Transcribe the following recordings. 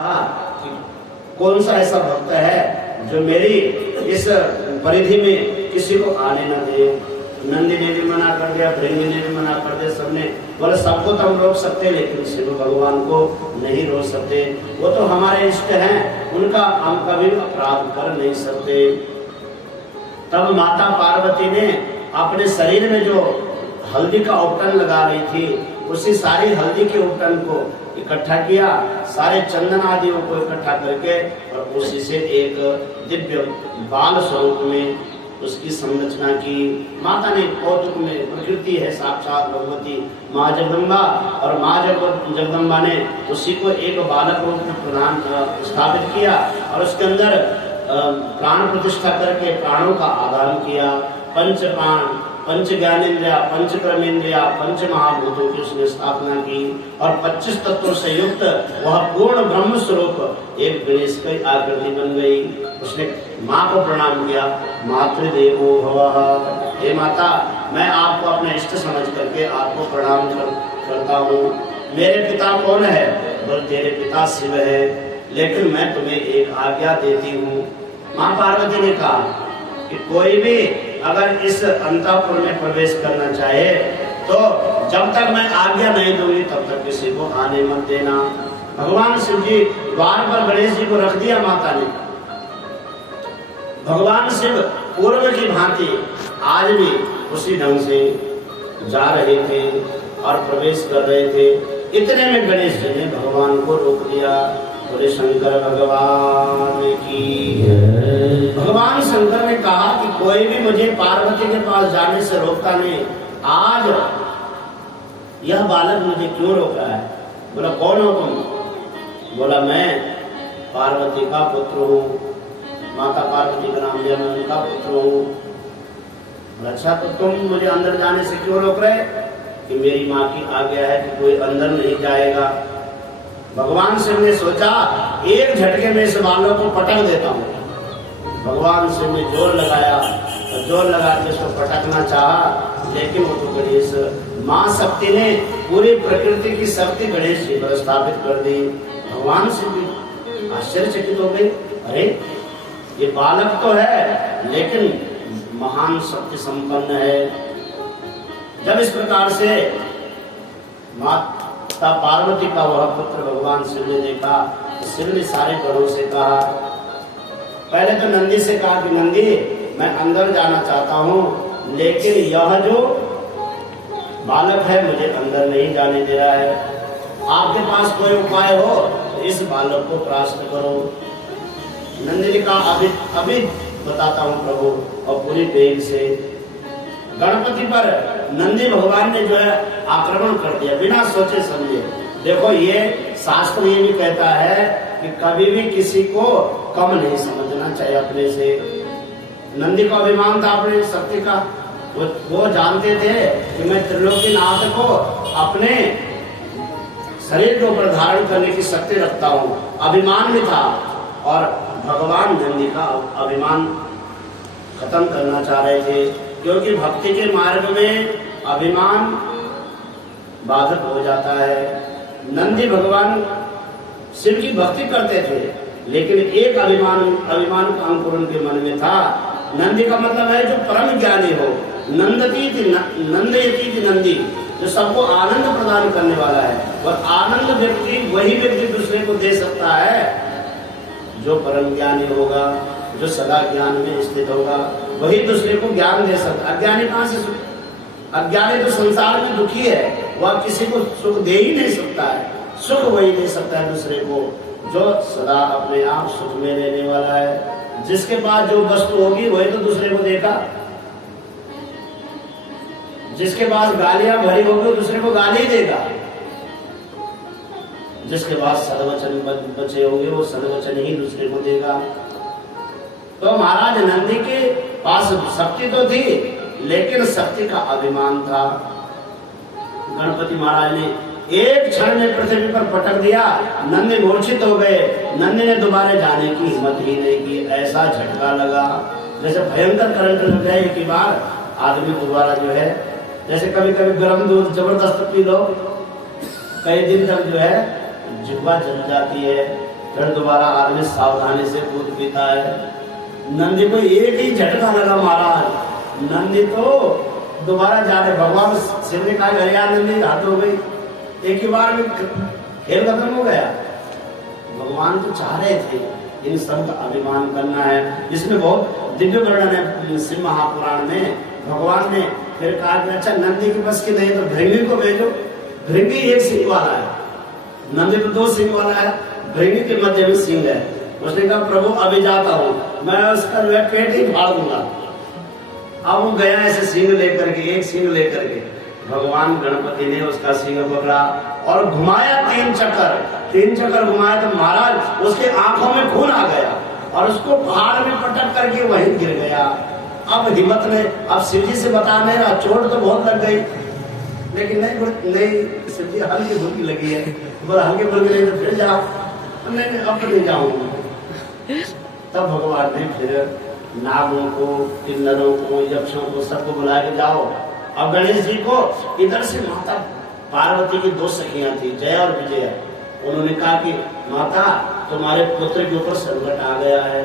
कौन सा ऐसा भक्त है जो मेरी इस परिधि में किसी को आने न दे। नंदी ने भी मना कर दिया, भृंगी ने भी मना कर दिया, सबने बोले सबको तो हम रोक सकते लेकिन शिव भगवान को नहीं रोक सकते, वो तो हमारे इष्ट हैं, उनका हम कभी अपराध कर नहीं सकते। तब माता पार्वती ने अपने शरीर में जो हल्दी का उपटन लगा रही थी उसी सारी हल्दी के उपटन को इकट्ठा किया, सारे चंदन आदियों को इकट्ठा करके और उसी से एक दिव्य बाल स्वरूप में उसकी संरचना की। माता ने कौतुक में, प्रकृति है साक्षात भगवती माँ जगदम्बा, और माँ जगदम्बा ने उसी को एक बालक रूप में प्रदान स्थापित किया और उसके अंदर प्राण प्रतिष्ठा करके प्राणों का आदान किया। पंच प्राण, पंच ज्ञानेन्द्रिया, पंच कर्मेंद्रिया, पंच महाभूतों की उसने स्थापना की और 25 तत्वों से युक्त वह पूर्ण ब्रह्म स्वरूप एक गणेश की आकृति बन गई। उसने माँ को प्रणाम किया, मातृदेवो भवः, हे माता मैं आपको अपना इष्ट समझ करके आपको प्रणाम करता हूँ। मेरे पिता कौन है? बोल तेरे पिता शिव है, लेकिन मैं तुम्हें एक आज्ञा देती हूँ। माँ पार्वती ने कहा कि कोई भी अगर इस अंतःपुर में प्रवेश करना चाहे तो जब तक मैं आज्ञा नहीं दूंगी तब तक किसी को आने मत देना। भगवान शिव जी द्वार पर गणेश जी को रख दिया माता ने। भगवान शिव पूर्व की भांति आज भी उसी ढंग से जा रहे थे और प्रवेश कर रहे थे। इतने में गणेश जी ने भगवान को रोक दिया। बोले शंकर भगवान की। भगवान शंकर ने कहा कि कोई भी मुझे पार्वती के पास जाने से रोकता नहीं, आज यह बालक मुझे क्यों रोक रहा है? बोला कौन हो तुम? बोला मैं पार्वती का पुत्र हूँ, माता पार्वती का नाम लिया, मैं उनका पुत्र हूँ। अच्छा तो तुम मुझे अंदर जाने से क्यों रोक रहे? कि मेरी माँ की आज्ञा है कि कोई अंदर नहीं जाएगा। भगवान शिव ने सोचा एक झटके में इस बालक को पटक देता हूँ। भगवान शिव ने जोर लगाया और जोर लगा के उसको पटकना चाहा, लेकिन वो तो गणेश, माँ शक्ति ने पूरी प्रकृति की शक्ति गणेश जी पर स्थापित कर दी। भगवान शिव भी आश्चर्यचकित हो गए, अरे ये बालक तो है लेकिन महान शक्ति संपन्न है। जब इस प्रकार से माता पार्वती का वह पुत्र भगवान शिव ने देखा तो शिव ने सारे गणों से कहा, पहले तो नंदी से कहा कि नंदी मैं अंदर जाना चाहता हूँ, लेकिन यह जो बालक है मुझे अंदर नहीं जाने दे रहा है। आपके पास कोई उपाय हो तो इस बालक को परास्त करो। नंदी ने कहा अभी बताता हूँ प्रभु, और पूरी वेग से गणपति पर नंदी भगवान ने जो है आक्रमण कर दिया बिना सोचे समझे। देखो ये शास्त्र ये भी कहता है कि कभी भी किसी को कम नहीं समझना चाहिए अपने से। नंदी का अभिमान था अपने शक्ति का, वो जानते थे कि मैं त्रिलोकीनाथ को अपने शरीर के ऊपर धारण करने की शक्ति रखता हूँ, अभिमान भी था। और भगवान नंदी का अभिमान खत्म करना चाह रहे थे, क्योंकि भक्ति के मार्ग में अभिमान बाधक हो जाता है। नंदी भगवान शिव की भक्ति करते थे, लेकिन एक अभिमान का अंकुर उनके मन में था। नंदी का मतलब है जो परम ज्ञानी हो, नंदयति थी नंदी, जो सबको आनंद प्रदान करने वाला है। और आनंद व्यक्ति वही व्यक्ति दूसरे को दे सकता है जो परम ज्ञानी होगा, जो सदा ज्ञान में स्थित होगा, वही दूसरे को ज्ञान दे सकता। अज्ञानी कहाँ से सुख? अज्ञानी तो संसार में दुखी है, वह किसी को सुख दे ही नहीं सकता है। सुख वही दे सकता है दूसरे को जो सदा अपने आप सुख में रहने वाला है। जिसके पास जो वस्तु होगी वही तो दूसरे को देगा। जिसके पास गालियां भरी होगी वो दूसरे को गाली देगा। जिसके पास सदवचन बचे होंगे वो सदवचन ही दूसरे को देगा। तो महाराज नंदी के पास शक्ति तो थी, लेकिन शक्ति का अभिमान था। गणपति महाराज ने एक क्षण में पृथ्वी पर पटक दिया, नंदी मूर्छित हो गए। नंदी ने दोबारा जाने की हिम्मत ही नहीं की। ऐसा झटका लगा जैसे भयंकर करंट लग जाए एक बार आदमी दोबारा जो है, जैसे कभी कभी गर्म दूध जबरदस्त पी लो, कई दिन तक जो है जिह्वा जल जाती है, फिर दोबारा आदमी सावधानी से दूध पीता है। नंदी को एक ही झटका लगा महाराज, नंदी तो दोबारा जा रहे, भगवान शिव ने कहा अरे यार नंदी हाथ हो गई, एक ही बार में खेल खत्म हो गया। भगवान तो चाह रहे थे इन सब का अभिमान करना है। इसमें बहुत दिव्य वर्णन है शिव महापुराण में। भगवान ने फिर कहा कि अच्छा नंदी की बस की नहीं तो भृंगी को भेजो। भृंगी एक सिंह वाला है, नंदी तो 2 सिंह वाला है, भृंगी के मध्य में सिंह है। उसने कहा प्रभु अभी जाता हूँ, मैं उसका पेट ही फाड़ दूंगा। अब वो गया ऐसे सिंह लेकर के, एक सिंह लेकर के, भगवान गणपति ने उसका सिंह पकड़ा और घुमाया 3 चक्कर घुमाया तो महाराज उसके आंखों में खून आ गया और उसको पहाड़ में पटक करके वहीं गिर गया। अब हिम्मत ने, अब शिव जी से बता नहीं रहा, चोट तो बहुत लग गई, लेकिन नहीं शिव जी हल्की फुल्की लगी है, बोला हल्की फुल्की लगी तो फिर जाओ, नहीं अब नहीं जाऊंगा। तब भगवान ने फिर नागों को, किन्नरों को, यक्षों को सबको बुला के जाओ। अब गणेश जी को इधर से माता पार्वती की 2 सखियां थी, जया और विजया। उन्होंने कहा कि माता तुम्हारे पुत्र के ऊपर संकट आ गया है,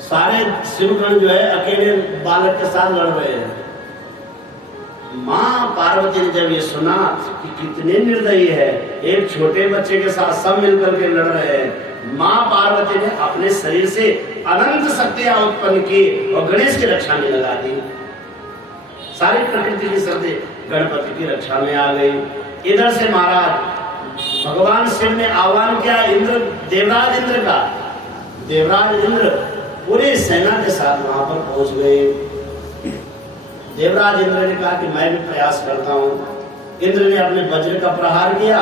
सारे शिवगण जो है अकेले बालक के साथ लड़ रहे हैं। माँ पार्वती ने जब ये सुना कि कितने निर्दयी है, एक छोटे बच्चे के साथ सब मिलकर के लड़ रहे हैं, माँ पार्वती ने अपने शरीर से अनंत शक्तियां उत्पन्न की और गणेश की रक्षा में लगा दी। सारी प्रकृति की शक्ति गणपति की रक्षा में आ गई। इधर से महाराज भगवान शिव ने आह्वान किया इंद्र, देवराज इंद्र का। देवराज इंद्र पूरी सेना के साथ वहां पर पहुंच गए। देवराज इंद्र ने कहा कि मैं भी प्रयास करता हूं। इंद्र ने अपने वज्र का प्रहार किया,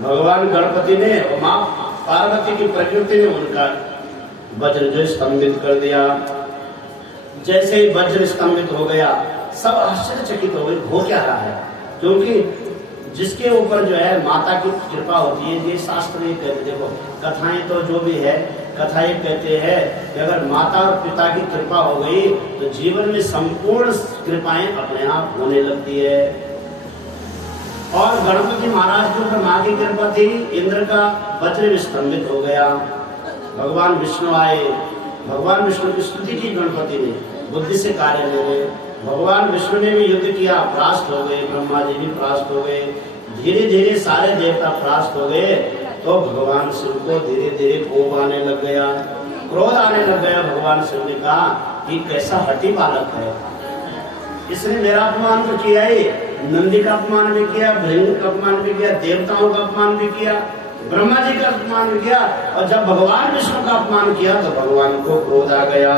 भगवान गणपति ने और मां पार्वती की प्रकृति ने उनका वज्र जो स्तंभित कर दिया। जैसे ही वज्र स्तंभित हो गया सब आश्चर्यचकित हो गए, हो क्या रहा है, क्योंकि जिसके ऊपर जो है माता की कृपा होती है, ये शास्त्र ये कहते, देखो कथाएं तो जो भी है, कथा ये कहते हैं कि अगर माता और पिता की कृपा हो गई तो जीवन में संपूर्ण कृपाएं अपने आप होने लगती है। और गणपति महाराज के ऊपर माँ की कृपा थी, इंद्र का वज्र स्तंभित हो गया। भगवान विष्णु आए, भगवान विष्णु की स्तुति की गणपति ने, बुद्धि से कार्य ले गए। भगवान विष्णु ने भी युद्ध किया, परास्त हो गए, ब्रह्मा जी भी परास्त हो गए, धीरे धीरे सारे देवता परास्त हो गए। तो भगवान शिव को धीरे धीरे कोप आने लग गया, क्रोध आने लग गया। भगवान शिव ने कहा कि कैसा हठी बालक है, इसने मेरा अपमान तो किया ही, नंदी का अपमान भी किया, भृंग का अपमान भी किया, देवताओं का अपमान भी किया, ब्रह्मा जी का अपमान भी किया, और जब भगवान विष्णु का अपमान किया तो भगवान को क्रोध आ गया।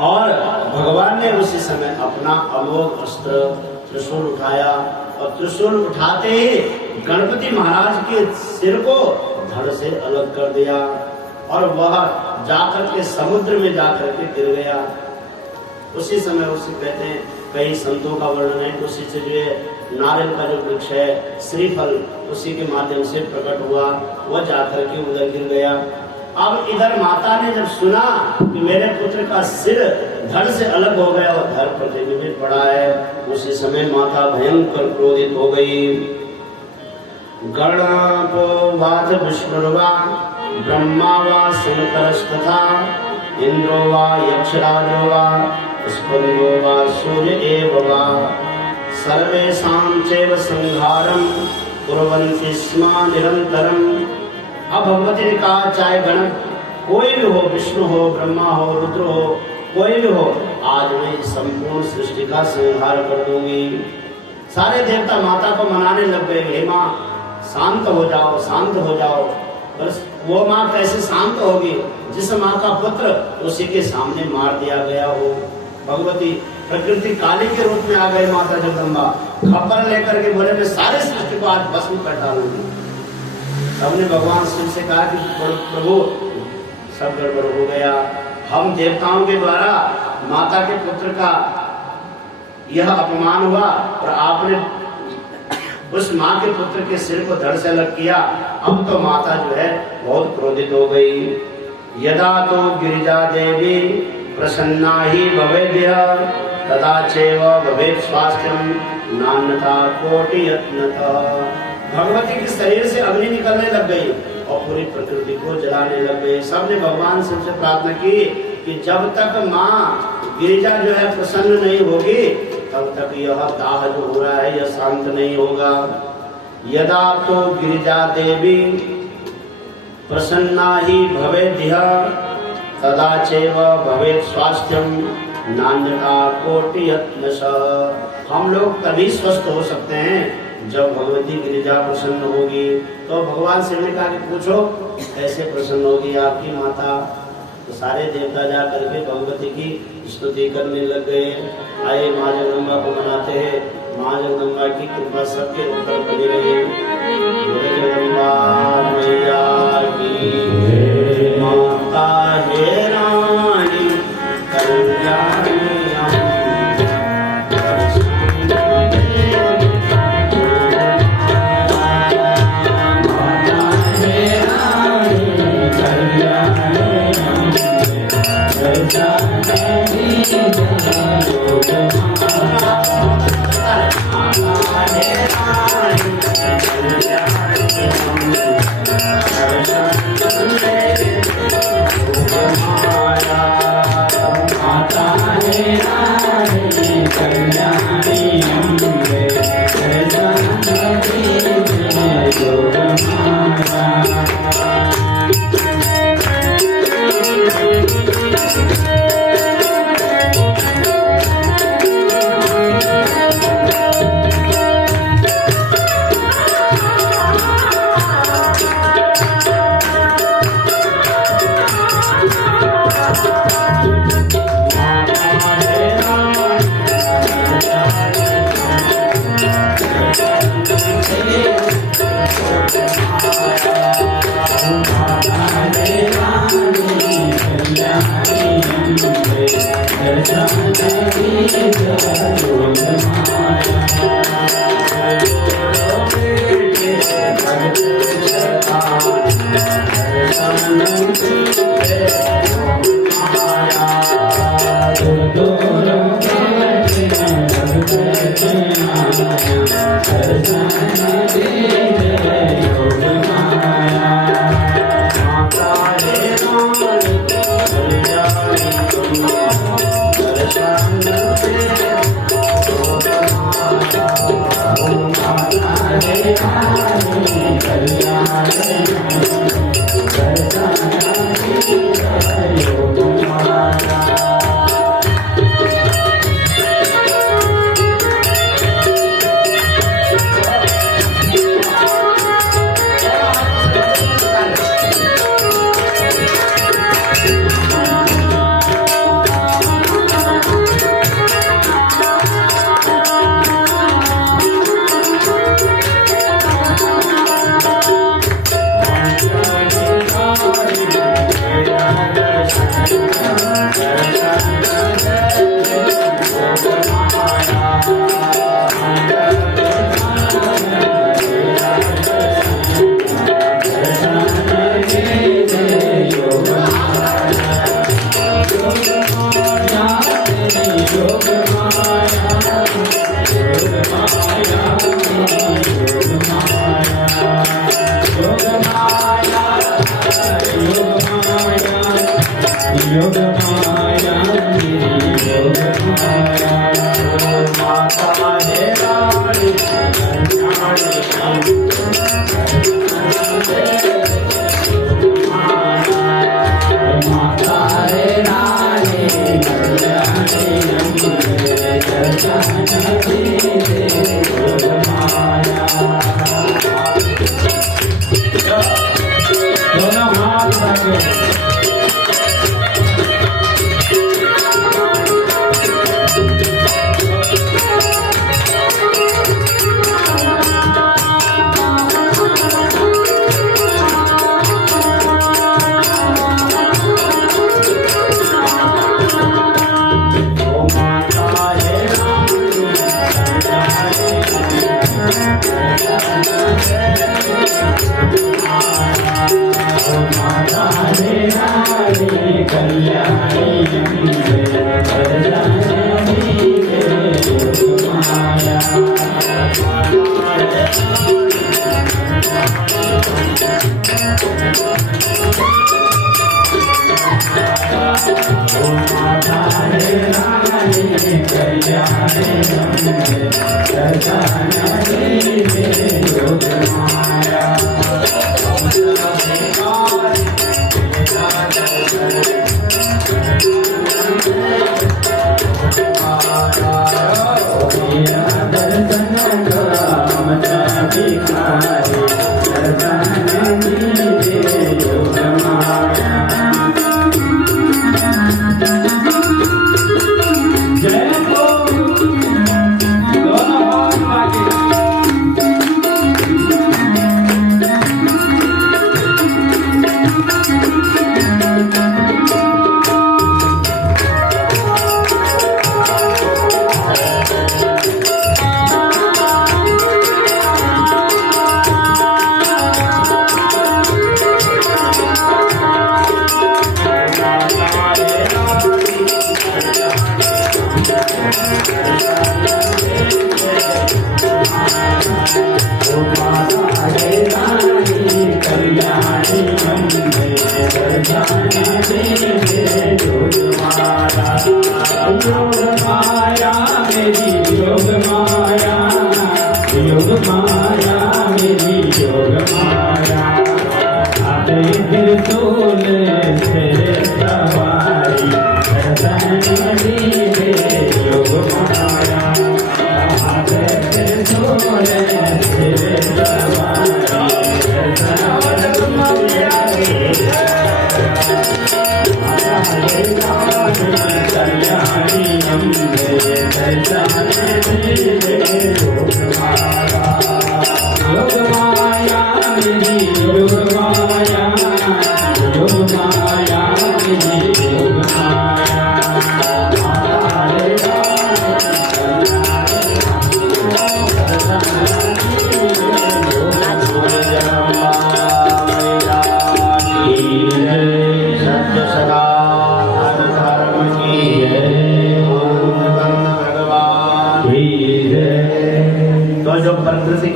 और भगवान ने उसी समय अपना अमोघ अस्त्र त्रिशूल उठाया और त्रिशूल उठाते ही गणपति महाराज के सिर को धड़ से अलग कर दिया और वह जाकर के समुद्र में जाकर के गिर गया। उसी समय उसे कहते हैं, कई संतों का वर्णन है, उसी से जो है नारियल का जो वृक्ष है, श्रीफल उसी के माध्यम से प्रकट हुआ, वह जाकर के उधर गिर गया। अब इधर माता ने जब सुना कि मेरे पुत्र का सिर धड़ से अलग हो गया और धड़ पृथ्वी में पड़ा है, उसी समय माता भयंकर क्रोधित हो गई। गणपो वाथ विष्णुर्वा ब्रह्मा वा शंकरस्तथा इंद्रो वा यक्षराजो वा स्पंदो वा सूर्य एव वा सर्वेषां चैव संहारं कुर्वन्ति स्म निरंतरम्। अब भगवती ने कहा चाहे गण कोई भी हो, विष्णु हो, ब्रह्मा हो, रुद्र हो, कोई भी हो, आज मैं संपूर्ण सृष्टि का संहार कर दूंगी। सारे देवता माता को मनाने लग गए, हे माँ शांत हो जाओ, शांत हो जाओ। बस वो माँ कैसे शांत होगी जिस माँ का पुत्र उसी के सामने मार दिया गया हो। भगवती प्रकृति काली के रूप में आ गए माता जगदम्बा, खबर लेकर के बोले मैं सारे सृष्टि को आज भस्म कर डालूंगी। सबने भगवान शिव से कहा कि प्रभु सब गड़बड़ हो गया, हम देवताओं के द्वारा माता के पुत्र का यह अपमान हुआ और आपने उस माँ के पुत्र के सिर को धड़ से अलग किया। अब तो माता जो है बहुत क्रोधित हो गई। यदा तो गिरिजा देवी प्रसन्ना ही भवेद्य तदा चैव भवेत् स्वास्थ्यं नान्यथा कोटि यत्नतः। भगवती के शरीर से अग्नि निकलने लग गई और पूरी प्रकृति को जलाने लग गए। सबने भगवान से प्रार्थना की कि जब तक माँ गिरिजा जो है प्रसन्न नहीं होगी तब तक यह दाह जो हो रहा है यह शांत नहीं होगा। यदा तो गिरिजा देवी प्रसन्ना ही भवेद्य तदा चैव भवेत् स्वास्थ्यम नान्यथा कोटि यत्नशः। हम लोग तभी स्वस्थ हो सकते हैं जब भगवती गिरिजा प्रसन्न होगी। तो भगवान शिव ने कहा कि पूछो कैसे प्रसन्न होगी आपकी माता। तो सारे देवता जा करके भगवती की स्तुति करने लग गए। आए माँ जगदम्बा को मनाते हैं। माँ जगदम्बा की कृपा सबके ऊपर बनी रहे। जगदम्बा मैया की माता हे रानी कल्याणी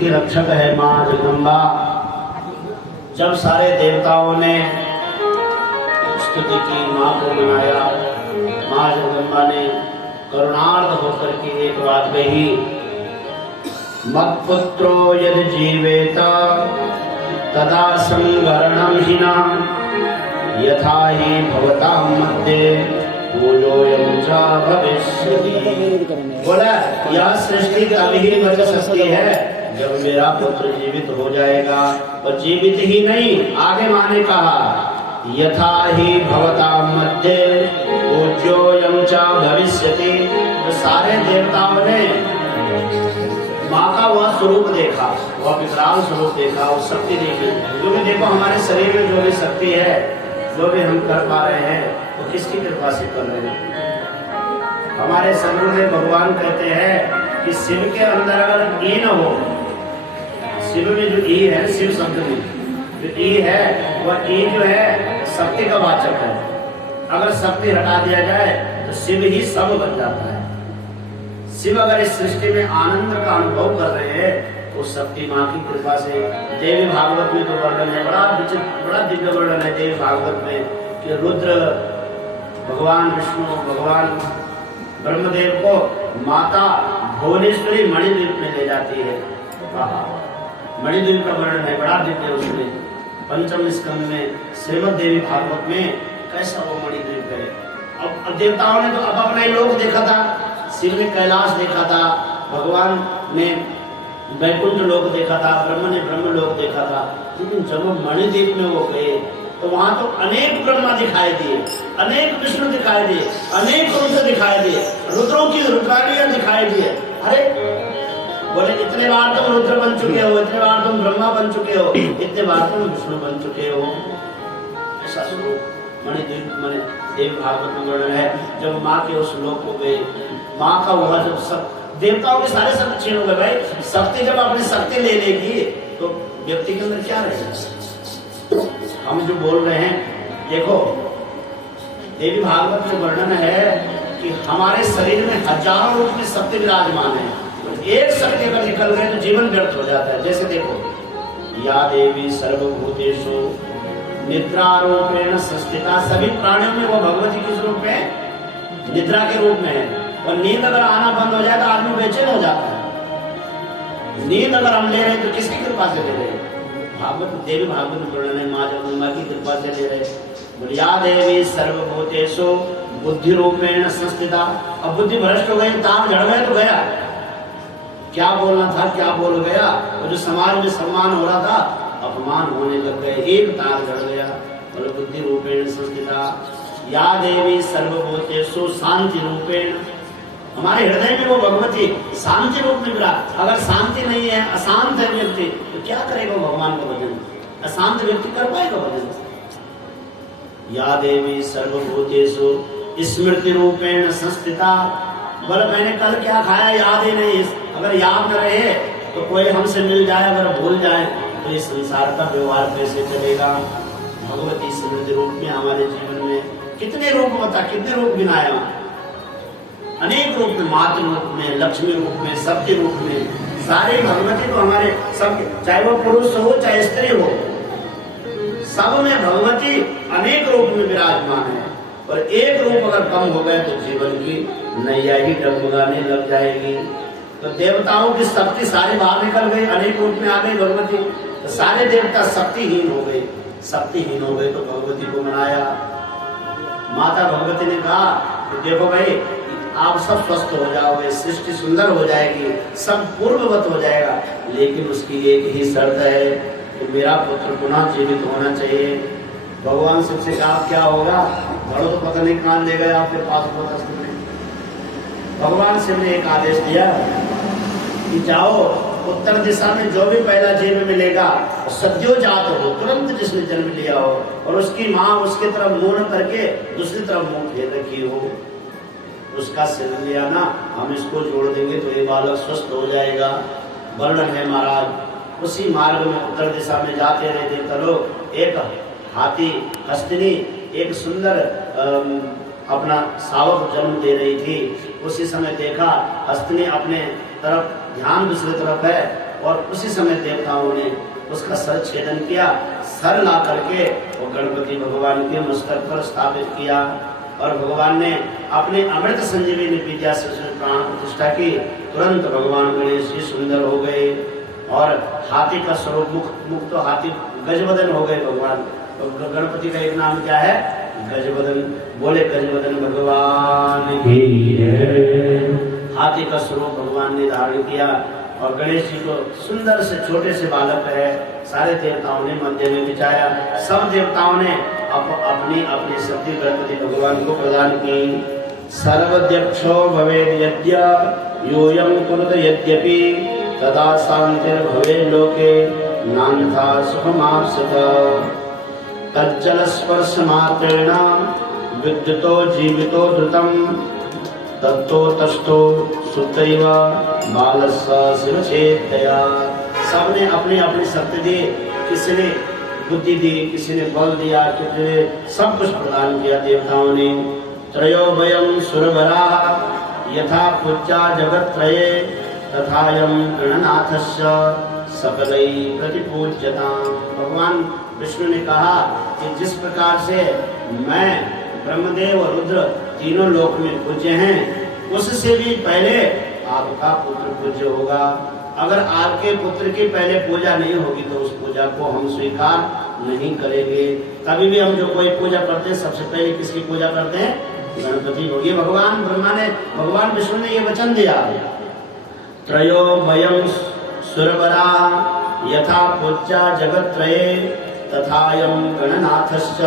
रक्षक है माँ जगदम्बा। जब सारे देवताओं ने स्तुति की, माँ को मनाया, माँ जगदम्बा ने करुणार्थ होकर के एक बात कही, मत्पुत्रो यदि जीवेत तदा संवरणं हिना यथा हि भवतां मध्ये पूजोयं च भविष्यति। बोला यह सृष्टि तभी ही बच सकती है जब मेरा पुत्र जीवित हो जाएगा। और जीवित ही नहीं, आगे माँ ने कहा यथा ही भवतां मध्ये पूज्योयं च भविष्यति। तो सारे देवताओं ने माँ का वह स्वरूप देखा, वह विकराल स्वरूप देखा, वो शक्ति देखी। क्योंकि देखो हमारे शरीर में जो भी शक्ति है, जो भी हम कर पा रहे हैं, वो किसकी कृपा से कर रहे हैं। हमारे शरीर में भगवान कहते हैं कि शिव के अंदर अगर ई न हो, शिव में जो ई है, शिव शब्द में जो ई है, वह ई जो है शक्ति का वाचक है। अगर शक्ति हटा दिया जाए तो शिव ही सब बन जाता है। शिव अगर इस सृष्टि में आनंद का अनुभव कर रहे हैं तो शक्ति माँ की कृपा से। देवी भागवत में तो वर्णन है, बड़ा दिव्य वर्णन है देवी भागवत में कि रुद्र भगवान विष्णु, भगवान ब्रह्मदेव को माता भुवनेश्वरी मणिद्वीप में ले जाती है। मणिद्वीप का वर्णन है, बड़ा दिव्य उसमें पंचम स्कंद में श्रीमद् देवी भागवत में कैसा वो मणिद्वीप है। अब देवताओं ने तो अब अपना ही लोक देखा था, शिव ने कैलाश देखा था, भगवान ने वैकुंठ लोक देखा था, ब्रह्म ने ब्रह्म लोक देखा था। लेकिन जब वो मणिद्वीप में वो गए तो वहां तो अनेक ब्रह्मा दिखाई दिए, अनेक विष्णु दिखाई दिए, अनेक रुद्र दिखाई दिए, रुद्रों की रुद्राणियां दिखाई दिए। अरे बोले इतने बार तुम रुद्र बन चुके हो, इतने बार तुम ब्रह्मा बन चुके हो, इतने बार तुम विष्णु बन चुके हो। ऐसा स्वरूप मणिद्वीप में देवी भागवत में वर्णन है। जब माँ के उस लोक को गए, माँ का वह जब सब देवताओं के सारे सब क्षीण हो गए। भाई शक्ति जब अपनी शक्ति ले लेगी तो व्यक्ति के अंदर क्या रहेगा। हम जो बोल रहे हैं, देखो देवी भागवत में वर्णन है कि हमारे शरीर में हजारों रूप में शक्ति विराजमान है। तो एक शक्ति अगर निकल गए तो जीवन व्यर्थ हो जाता है। जैसे देखो या देवी सर्वभूतेषु निद्रारूपेण संस्थिता। सभी प्राणियों में वो भगवती किस रूप में? निद्रा के रूप में है। और नींद अगर आना बंद हो जाए तो आदमी बेचैन हो जाता है। नींद अगर हम ले रहे हैं तो किसकी कृपा से ले रहे हैं? भागवत देवी भागवत पुराण में माँ जगदम्बा की कृपा से ले रहे हैं। या देवी सर्वभूतेषु बुद्धि रूपेण संस्थिता। अब बुद्धि भ्रष्ट हो गई, ताव झड़ गए तो गया, क्या बोलना था क्या बोल गया। और जो समाज में सम्मान हो रहा था अपमान होने लग गए, एक ताव झड़ गया। और बुद्धि रूपेण संस्थिता या देवी सर्वभूतेषु शांति रूपेण। हमारे हृदय में वो भगवती शांति रूप में विराज। अगर शांति नहीं है, अशांत है व्यक्ति, तो क्या करेगा भगवान का भजन? अशांत व्यक्ति कर पाएगा भजन? या देवी सर्वभूतेषु स्मृति रूपेण संस्थिता। बोले मैंने कल क्या खाया याद ही नहीं। अगर याद न रहे तो कोई हमसे मिल जाए, अगर भूल जाए तो इस संसार का व्यवहार कैसे चलेगा? भगवती स्मृति रूप में हमारे जीवन में कितने रूप बता, कितने रूप गिनाया? अनेक रूप में, मातृ रूप में, लक्ष्मी रूप में, सबके रूप में। सारे भगवती तो हमारे सब, चाहे वो पुरुष हो चाहे स्त्री हो, सब में भगवती अनेक रूप में विराजमान है। और एक रूप अगर कम हो गए तो जीवन की नैया ही डगमगाने लग जाएगी। तो देवताओं की शक्ति सारी बाहर निकल गई, अनेक रूप में आ गई भगवती। तो सारे देवता शक्तिहीन हो गए। शक्तिहीन हो गए तो भगवती को मनाया। माता भगवती ने कहा कि देखो भाई, आप सब स्वस्थ हो जाओगे, सृष्टि सुंदर हो जाएगी, सब पूर्ववत हो जाएगा, लेकिन उसकी एक ही शर्त है कि मेरा पुत्र पुनः जीवित होना चाहिए। भगवान शिव से कहा क्या होगा? धड़ो तो पता नहीं कहाँ ले गए आपके पास में। भगवान शिव ने एक आदेश दिया कि जाओ उत्तर दिशा में जो भी पहला जीव मिलेगा सद्यो जात हो, तुरंत जिसने जन्म लिया हो, और उसकी माँ उसकी तरफ मुंह न करके दूसरी तरफ मुंह फेर रखी हो, उसका सिर लिया ना, हम इसको जोड़ देंगे तो ये बालक स्वस्थ हो जाएगा। वर्णन है महाराज। उसी मार्ग में उत्तर दिशा में जाते रहे देवता लोग। एक हाथी हस्तिनी एक सुंदर अपना शावक जन्म दे रही थी। उसी समय देखा हस्तिनी अपने तरफ ध्यान दूसरी तरफ है, और उसी समय देवताओं ने उसका सर छेदन किया। सर ला करके वो गणपति भगवान के मस्तक पर स्थापित किया, और भगवान ने अपने अमृत संजीवनी विद्या से उसमें प्राण प्रतिष्ठा की। तुरंत भगवान गणेश जी सुंदर हो गए, और हाथी का स्वरूप मुख तो हाथी गजवदन हो गए भगवान। तो गणपति का एक नाम क्या है? गजवदन। बोले गजवदन भगवान की जय। हाथी का स्वरूप भगवान ने धारण किया, और गणेश जी को सुंदर से छोटे से बालक है, सारे देवताओं ने मध्य में बिछाया। सब देवताओं ने अपनी अपनी शक्ति गणपति भगवान को प्रदान की। सर्वध्यक्षो भवेद यद्य योऽयं कुरुत यद्यपि तदा शान्तिर्भवेत् लोके नान्था सुखमाप्स्यत। तज्जल स्पर्श मात्रेण विद्युतो जीवितो धृतं तत्तो तस्थो सुतैव बालस्य शिवछेदया। सबने अपनी अपनी शक्ति दी, किसी ने बुद्धि दी, किसी ने बल दिया, किसी ने सब कुछ प्रदान किया देवताओं ने। त्रयो वयं सुरवराः यथा पूज्या जगत्त्रये तथायं गणनाथस्य सकलैः प्रतिपूज्यताम्। भगवान विष्णु ने कहा कि जिस प्रकार से मैं ब्रह्मदेव और रुद्र तीनों लोक में पूज्य हैं, उससे भी पहले आपका पुत्र पूज्य होगा। अगर आपके पुत्र की पहले पूजा नहीं होगी तो उस पूजा को हम स्वीकार नहीं करेंगे। कभी भी हम जो कोई पूजा करते हैं सबसे पहले किसकी पूजा करते हैं? गणपति को। ये भगवान विष्णु ने ये वचन दिया। त्रयो वयं सुरवराः यथा पूज्या जगत्त्रये तथायं गणनाथस्य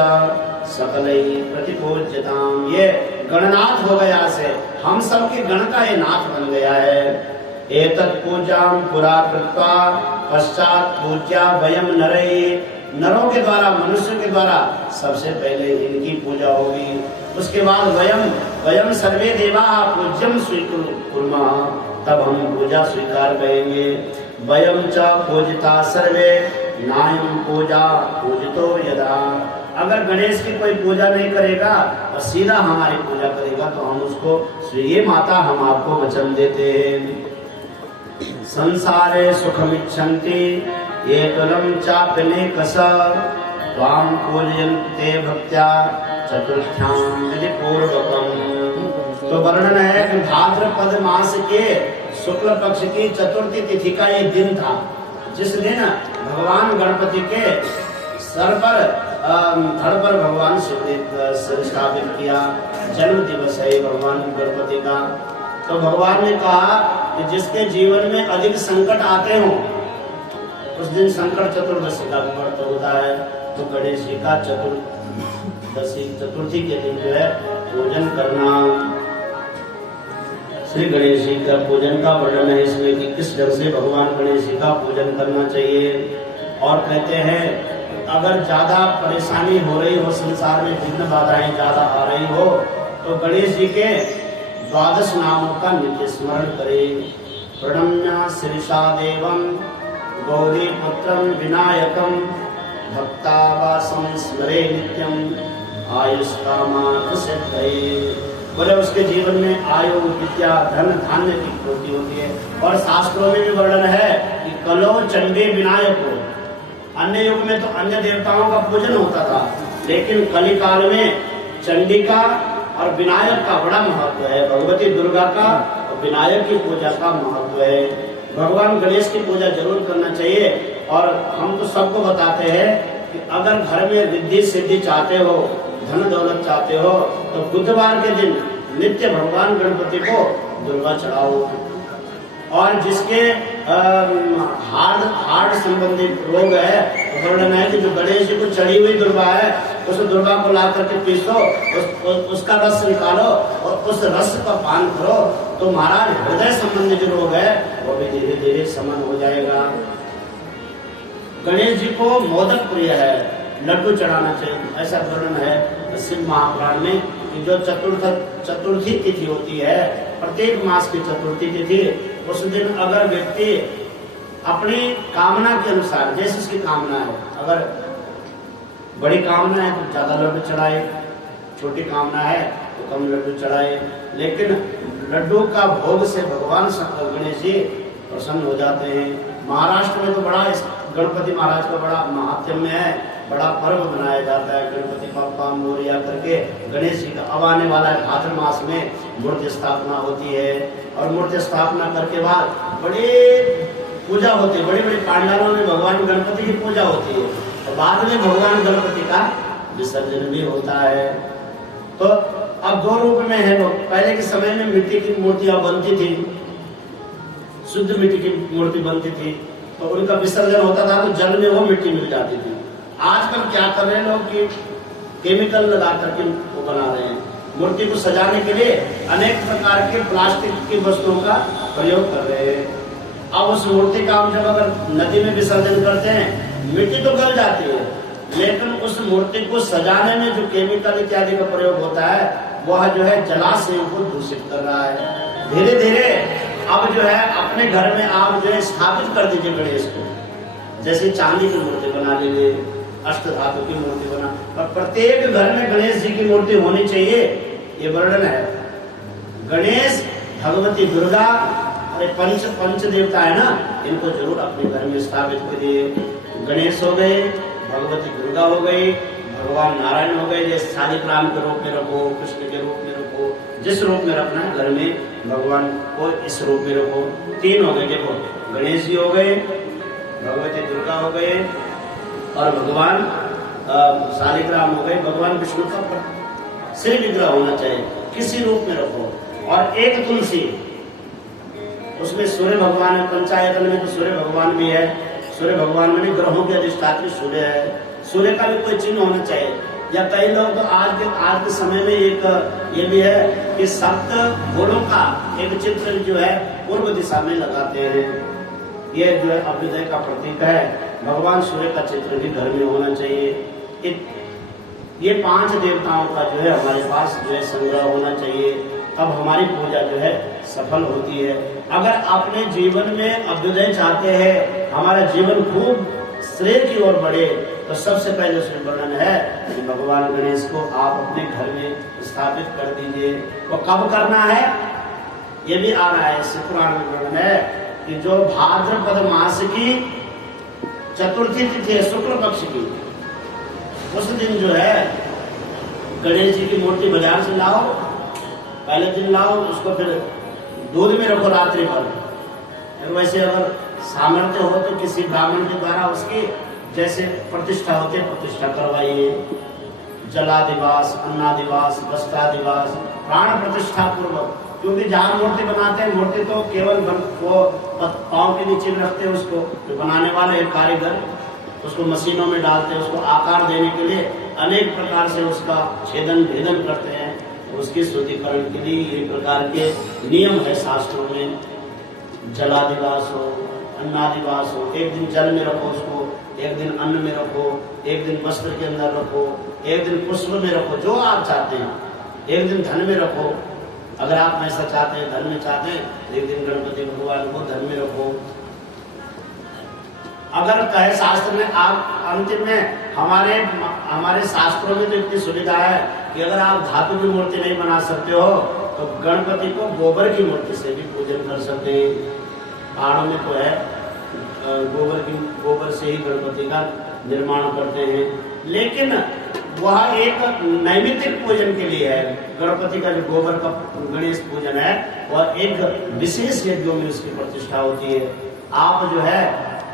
सकलैः प्रतिपूज्यताम्। ये गणनाथ हो गया से हम सब की गण का ये नाथ बन गया है। एतत् पूजां पुरा कृत्वा पश्चात पूज्या वयं नरैः। नरों के द्वारा, मनुष्य के द्वारा सबसे पहले इनकी पूजा होगी। उसके बाद वयं सर्वे देवाः पूज्यं स्वीकुर्मः, तब हम पूजा स्वीकार करेंगे। वयं च पूजिता सर्वे नायं पूजा पूजितो यदा। अगर गणेश की कोई पूजा नहीं करेगा और सीधा हमारी पूजा करेगा तो हम उसको, ये माता हम आपको वचन देते हैं। संसारे सुखमिच्छन्ति ये तुलम चापिने कस त्वाम पूजयन्ते भक्त्या चतुर्थ्याम विधि पूर्वकम। तो वर्णन है कि भाद्रपद मास के शुक्ल पक्ष की चतुर्थी तिथि का ये दिन था, जिस दिन भगवान गणपति के सर पर धड़ पर भगवान शिव ने स्थापित किया। जन्म दिवस है भगवान गणपति का। तो भगवान ने कहा कि जिसके जीवन में अधिक संकट आते हो उस दिन संकट चतुर्दशी का व्रत होता है। तो गणेश जी का चतुर्थी के दिन जो है पूजन करना। श्री गणेश जी का पूजन का वर्णन है इसमें कि किस ढंग से भगवान गणेश जी का पूजन करना चाहिए। और कहते हैं अगर ज्यादा परेशानी हो रही हो, संसार में विघ्न बाधाएं ज्यादा आ रही हो, तो गणेश जी के 12 नामों का नित्य स्मरण करें। प्रणम्य शीर्षा देवम गौरी पुत्रम विनायकम भक्तावासम स्मरे नित्यम आयुष कामान सिद्धये। बोले उसके जीवन में आयु विद्या धन धान्य की पूर्ति होती है। और शास्त्रों में भी वर्णन है कि कलो चंडी विनायक हो। अन्य युग में तो अन्य देवताओं का पूजन होता था, लेकिन कलिकाल में चंडी का और विनायक का बड़ा महत्व है। भगवती दुर्गा का और विनायक की पूजा का महत्व है। भगवान गणेश की पूजा जरूर करना चाहिए। और हम तो सबको बताते हैं कि अगर घर में रिद्धि सिद्धि चाहते हो, धन दौलत चाहते हो, तो बुधवार के दिन नित्य भगवान गणपति को दुर्गा चढ़ाओ। और जिसके हार्ट संबंधित रोग है, तो वर्णन है कि जो गणेश जी को चढ़ी हुई दुर्गा है, उस दुर्गा को ला करके पीसो, उसका रस निकालो और उस रस का पान करो, तो महाराज हृदय संबंधी जो रोग है वो भी धीरे धीरे शमन हो जाएगा। गणेश जी को मोदक प्रिय है, लड्डू चढ़ाना चाहिए, ऐसा वर्णन है शिव महापुराण में कि जो चतुर्थी तिथि होती है, प्रत्येक मास की चतुर्थी तिथि, उस दिन अगर व्यक्ति अपनी कामना के अनुसार, जैसे उसकी कामना है, अगर बड़ी कामना है तो ज्यादा लड्डू चढ़ाए, छोटी कामना है तो कम लड्डू चढ़ाए। लेकिन लड्डू का भोग से भगवान गणेश जी प्रसन्न हो जाते हैं। महाराष्ट्र में तो बड़ा गणपति महाराज का बड़ा महात्म्य है, बड़ा पर्व मनाया जाता है। गणपति बप्पा मोरया करके गणेश जी का अब आने वाला है भाद्र मास में मूर्ति स्थापना होती है। और मूर्ति स्थापना करके बाद बड़ी पूजा होती है, बड़ी बड़ी पांडालों में भगवान गणपति की पूजा होती है। और बाद में भगवान गणपति का विसर्जन भी होता है। तो अब दो रूप में है। पहले के समय में मिट्टी की मूर्तियां बनती थी, शुद्ध मिट्टी की मूर्ति बनती थी, तो उनका विसर्जन होता था तो जल में वो मिट्टी मिल जाती थी। आजकल क्या कर रहे हैं लोग कि केमिकल लगा करके वो बना रहे हैं। मूर्ति को सजाने के लिए अनेक प्रकार के प्लास्टिक की वस्तुओं का प्रयोग कर रहे हैं। अब उस मूर्ति का हम जब अगर नदी में विसर्जन करते हैं, मिट्टी तो गल जाती है, लेकिन उस मूर्ति को सजाने में जो केमिकल इत्यादि का प्रयोग होता है, वह जो है जलाशयों को दूषित कर रहा है। धीरे धीरे अब जो है अपने घर में आप जो है स्थापित कर दीजिए गणेश को। जैसे चांदी की मूर्ति बना लीजिए, अष्ट धातु की मूर्ति बना, और प्रत्येक घर में गणेश जी की मूर्ति होनी चाहिए, ये वर्णन है। गणेश, भगवती दुर्गा, अरे पंच देवता है ना, इनको जरूर अपने घर में स्थापित करिए। गणेश हो गए, भगवती दुर्गा हो गई, भगवान नारायण हो गए, जैसे शालिग्राम के रूप में रखो, कृष्ण के रूप में रखो, जिस रूप में रखना है घर में भगवान को इस रूप में रखो। 3 हो गए, देखो गणेश जी हो गए, भगवती दुर्गा हो गए और भगवान शालिग्राम हो गए। भगवान विष्णु का श्री विग्रह होना चाहिए, किसी रूप में रखो। और एक तुलसी, उसमें सूर्य भगवान है। पंचायतन में तो सूर्य भगवान भी है। सूर्य भगवान में ग्रहों के अधिष्ठात्री सूर्य है, सूर्य का भी कोई चिन्ह होना चाहिए। या कई लोग तो आज के समय में एक ये भी है कि 7 घोड़ों का एक चित्र जो है पूर्व दिशा में लगाते हैं। ये जो है अभ्युदय का प्रतीक है। भगवान सूर्य का चित्र भी घर में होना चाहिए। ये 5 देवताओं का जो है हमारे पास जो है संग्रह होना चाहिए, तब हमारी पूजा जो है सफल होती है। अगर अपने जीवन में अभ्युदय चाहते हैं, हमारा जीवन खूब श्रेय की ओर बढ़े, तो सबसे पहले उसमें वर्णन है कि भगवान गणेश को आप अपने घर में स्थापित कर दीजिए। वो कब करना है ये भी आ रहा है, शिव पुराण में वर्णन है कि जो भाद्रपद मास की चतुर्थी तिथि है शुक्ल पक्ष की, उस दिन जो है गणेश जी की मूर्ति बाजार से लाओ, पहले दिन लाओ, उसको फिर दूध में रखो रात्रि भर। वैसे अगर सामर्थ्य हो तो किसी ब्राह्मण के द्वारा उसकी जैसे प्रतिष्ठा होती है प्रतिष्ठा करवाइए। जलादिवास, अन्नादिवास, वस्त्रादिवास, प्राण प्रतिष्ठा पूर्वक, क्योंकि जहाँ मूर्ति बनाते हैं, मूर्ति तो केवल वो पाँव के नीचे में रखते हैं, उसको जो बनाने वाले कारीगर उसको मशीनों में डालते हैं, उसको आकार देने के लिए अनेक प्रकार से उसका छेदन भेदन करते हैं। उसके शुद्धिकरण के लिए ये प्रकार के नियम है शास्त्रों में। जलादिवास हो, अन्नादिवास हो, एक दिन जल में रखो उसको, एक दिन अन्न में रखो, एक दिन वस्त्र के अंदर रखो, एक दिन पुष्प में रखो, जो आप चाहते हैं। एक दिन धन में रखो, अगर आप ऐसा चाहते हैं, धन में चाहते हैं, एक दिन गणपति भगवान को धन में रखो। अगर कहे शास्त्र में, आप अंतिम में हमारे शास्त्रों में तो इतनी सुविधा है कि अगर आप धातु की मूर्ति नहीं बना सकते हो तो गणपति को गोबर की मूर्ति से भी पूजन कर सकते हैं। पहाड़ों में तो है गोबर से ही गणपति का निर्माण करते हैं, लेकिन वह एक नैमित्तिक पूजन के लिए है। गणपति का जो गोबर का गणेश पूजन है वह एक विशेष यज्ञों में उसकी प्रतिष्ठा होती है। आप जो है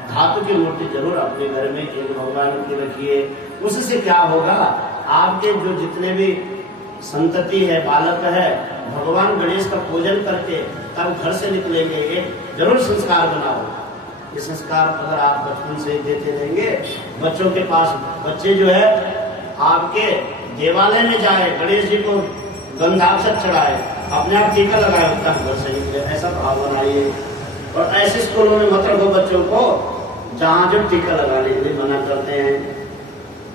धातु की मूर्ति जरूर अपने घर में एक भगवान की रखिए। उससे क्या होगा, आपके जो जितने भी संतति है, बालक है, भगवान गणेश का पूजन करके तब घर से निकलेंगे, एक जरूर संस्कार बनाओ। ये संस्कार अगर आप बचपन से देते रहेंगे, बच्चों के पास बच्चे जो है आपके देवालय में जाए, गणेश जी को गंधाक्षर चढ़ाए, अपने आप टीका लगाए, उनका घर से निकले, ऐसा भाव बनाइए। और ऐसे स्कूलों में मत रखो बच्चों को जहाँ जो टीका लगाने के लिए मना करते हैं।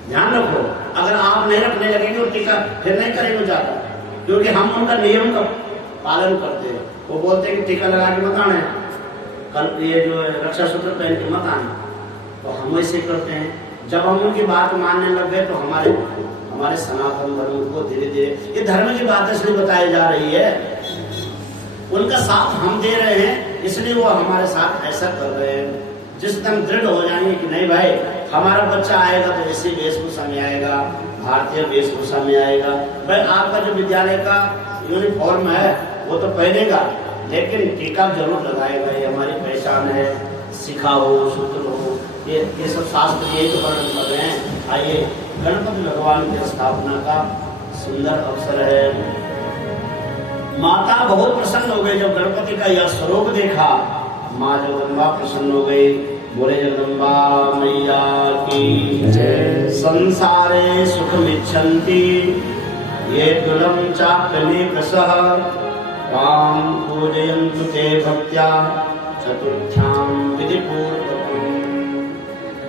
ध्यान रखो, अगर आप नहीं रखने लगेंगे वो टीका फिर नहीं करेंगे ज्यादा, क्योंकि हम उनका नियम का पालन करते हैं। वो बोलते हैं कि टीका लगा के मत आने, कल ये जो रक्षा सूत्र पहन के मत आने, तो हम वैसे करते हैं। जब हम उनकी बात मानने लग गए तो हमारे सनातन धर्म को धीरे धीरे ये धर्म की बात इसलिए बताई जा रही है, उनका साथ हम दे रहे हैं, इसलिए वो हमारे साथ ऐसा कर रहे हैं। जिस दिन दृढ़ हो जाएंगे कि नहीं भाई, हमारा बच्चा आएगा तो ऐसी वेशभूषा में आएगा, भारतीय वेशभूषा में आएगा। भाई आपका जो विद्यालय का यूनिफॉर्म है वो तो पहनेगा, लेकिन टीका जरूर लगाएगा, ये हमारी पहचान है। सिखा हो, सूत्र हो, ये सब शास्त्र यही तो वर्णन कर रहे हैं। आइए, गणपति भगवान की स्थापना का सुंदर अवसर है। माता बहुत प्रसन्न हो गई जब गणपति का यह स्वरूप देखा। माँ जगदम्बा प्रसन्न हो गई। बोले जगदम्बा मैया की जय। संसारे सुखमिच्छन्ति ये तुलम चाप्यनेकशः तां पूजयन्तु ते भक्त्या चतुर्थ्यां विधिपूर्वकम्।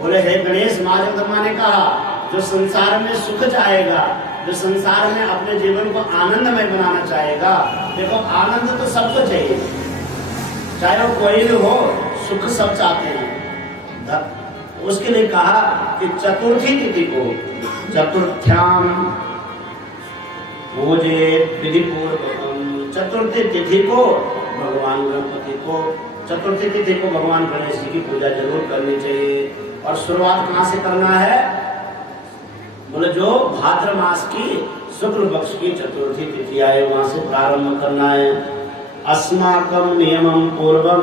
बोले हे गणेश, माँ जगदम्बा ने कहा जो संसार में सुख चाहेगा, जो संसार में अपने जीवन को आनंदमय बनाना चाहेगा, देखो आनंद तो सबको चाहिए, चाहे वो कोई भी हो, सुख सब चाहते हैं। उसके लिए कहा कि चतुर्थी तिथि को चतुर्थ्याम पूजे विधिपूर्वकम्। चतुर्थी तिथि को भगवान गणपति को, चतुर्थी तिथि को भगवान गणेश जी की पूजा जरूर करनी चाहिए। और शुरुआत कहाँ से करना है? बोले जो भाद्र मास की शुक्ल पक्ष की चतुर्थी तिथि आए वहां से प्रारंभ करना है। अस्माकं नियमं पूर्वं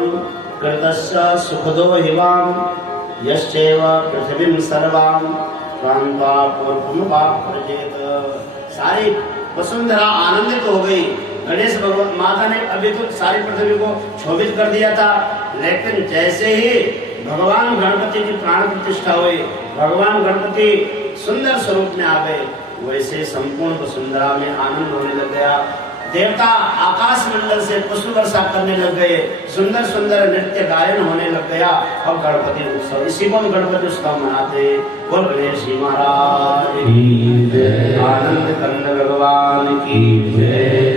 कृतस्य सुखदो हिवां यश्चैव पृथ्वीं सर्वां प्रान्त्वा पूर्वमुपाव्रजेत। सारी वसुंधरा आनंदित हो गई। गणेश भगवान माता ने अभी तो सारी पृथ्वी को क्षोभित कर दिया था, लेकिन जैसे ही भगवान गणपति की प्राण प्रतिष्ठा हुई, भगवान गणपति सुंदर स्वरूप में आ गए, वैसे संपूर्ण वसुंधरा में आनंद होने लग गया। देवता आकाश मंडल से पुष्प वर्षा करने लग गए, सुंदर सुंदर नृत्य गायन होने लग गया। और गणपति उत्सव, इसी को हम गणपति उत्सव मनाते। बोल गणेश जी महाराज की जय, आनंद कंद भगवान की जय।